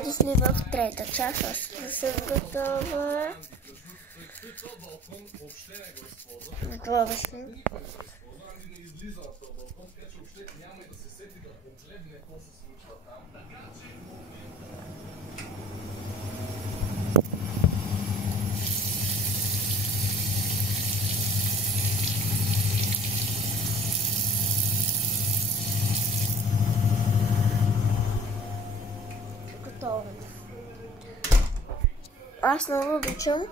дошли в трета част. Аз съм готова. Готова съм. Аз много обичам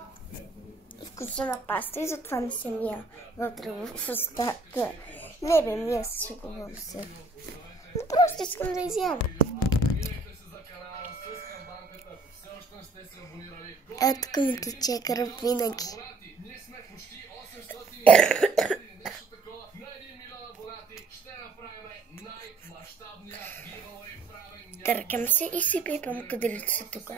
вкуса на паста и затова не съм я вътре в устата. Не бе, ми аз шегувам се. Но просто искам да изям. А тук ми тече кръв винаги. Търкам се и си пипам кадрици тук.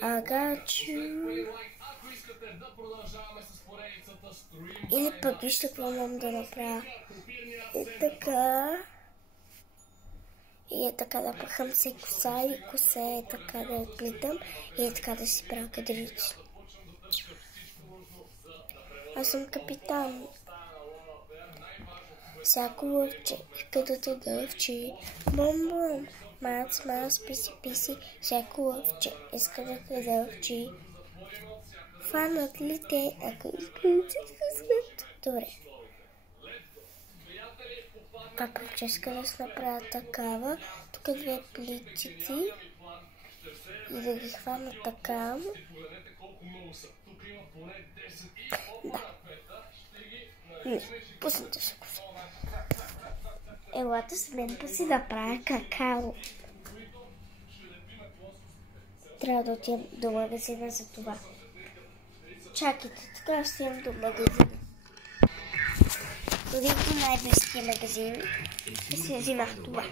Агачу. Или пък вижте какво мога да направя. И така. И е така да пъхам се коса и коса е така да отплитам. И е така да си правя кадрици. Аз съм капитан. Всяко лъвче, като те дъвчи, бум-бум, мац, писи, всяко лъвче, иска да те дъвчи. Фанат ли те, ако искат? Добре. Как че иска да се направя такава, тук две плитици и да ги хвана така. Да. Не, пуснете се коса. Елата с мен да си направя какао. Трябва да отидем до магазина за това. Чакайте, така ще имам до магазина. Ходих до най-близкия магазин и си взимах това.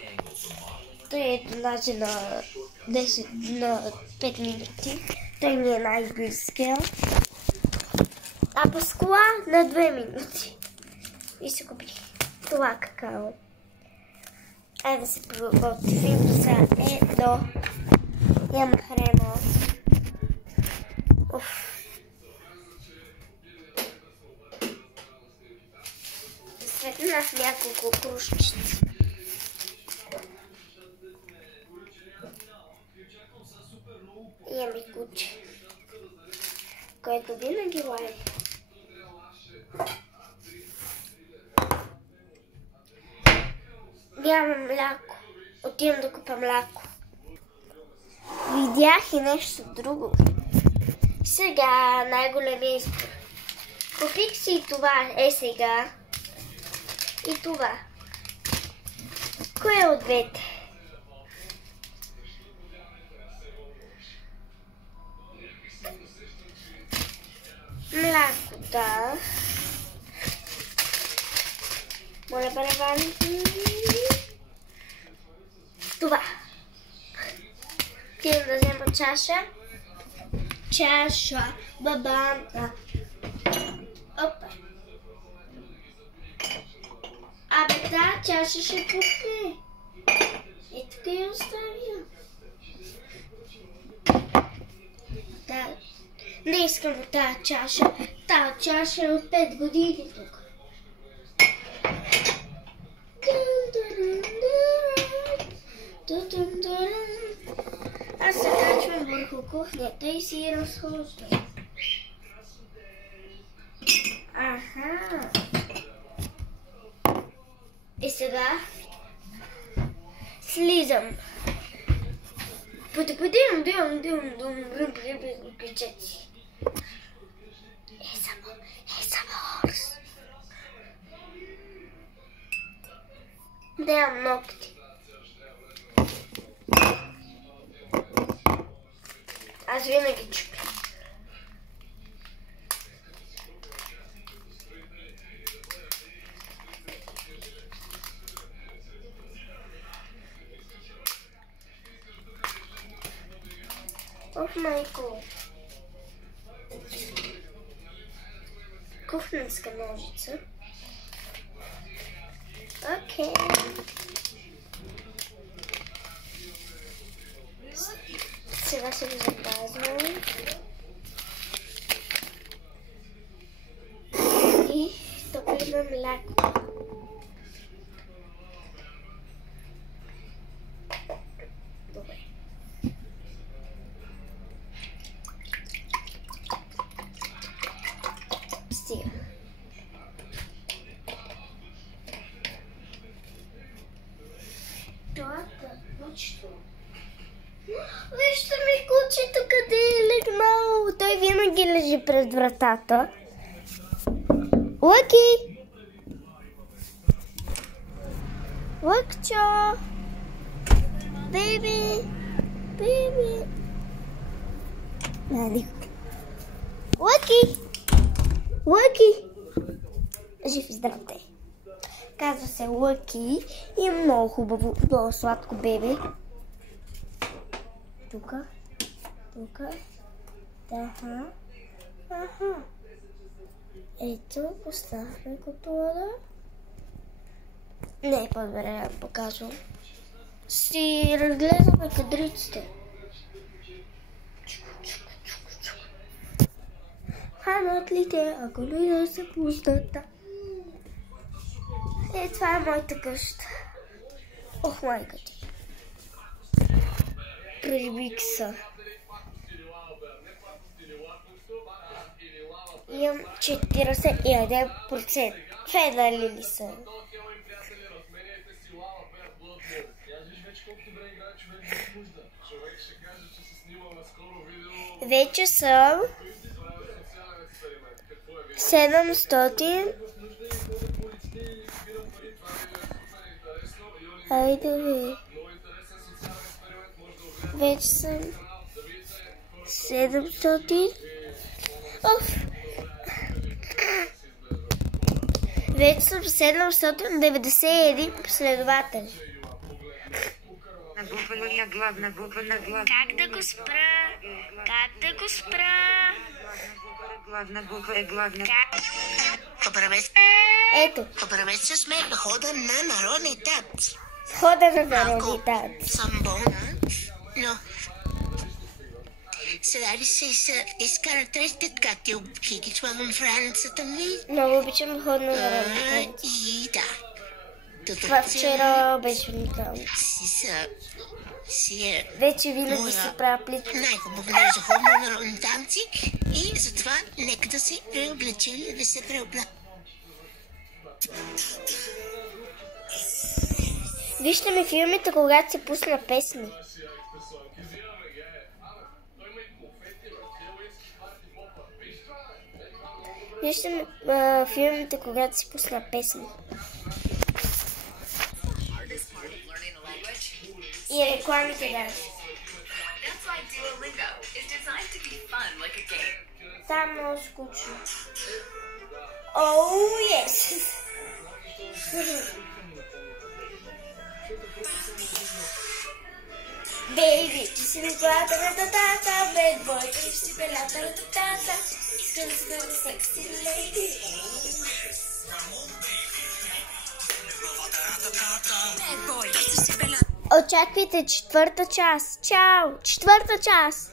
Той е даже на 5 минути. Той ми е най-близкия. А по кола на 2 минути. И си купих това какао. Айде да се приготвим за едно. Имам хрена. Светнах няколко кружчици. Имам и куче, което винаги лави. Нямам мляко. Отивам да купя мляко. Видях и нещо друго. Сега най-големия избор. Купих си и това. Сега. И това. Кое от двете? Мляко, да. Моля, барабаните. Това. Отивам да взема чаша. Чаша. Бабанта. Опа. Абе, да, чаша ще пухне. И тук я оставя. Да. Не искам тази чаша. Тази чаша е от 5 години тук. Аз се качвам върху кухнята и си разхождам. Аха. И сега слизам. Кричати. Езаморс. Нямам ногти. Аз винаги чупя. Ох, майко. Кухненска ножица. Окей. ще ви запазвам. И топлено мляко. Добре. Стига. Това е кучето. Вижте ми кучето къде е легнал. Той винаги лежи пред вратата. Лъки! Лъкчо! Бейби! Бейби! Лъки! Лъки! Жив и здрав те. Казва се Лъки и е много хубаво, много сладко бебе. Тука. Аха. Ето, поставяме го това. Не, по-добре да покажам. Си разгледаме кадриците. Ханат ли те, ако ли да се пуснат? Това е моята къща. Ох, майката. Прибикса. Имам 41%. Федали ли са? Вече съм 700. Хайде бе. Вече съм 700. Вече съм 791 последователи. Как да го спра? Ето. Поправете се сме хода на народни танци. Хода на народни танци. Съм болна, но сега ли се изкара трети така ти обхигичвам в раницата ми? Много обичам да ходя на народни танци. И да. Това вчера беше уникално. Вече винаги си правя плитка. Най-хубаво нещо ходя на народни танци и затова нека да се преоблече или да се преобля. Вижте ми филмите, когато се пусна песни. Вижте ми филмите, когато се пусна песни. И рекламите, да. Това е много скучно. Оу, yes! Бейби, ти си ми глада на татата, бед бой, ти си белята на татата, искам да бъда секси лейди. Очаквайте четвърта част. Чао! Четвърта част!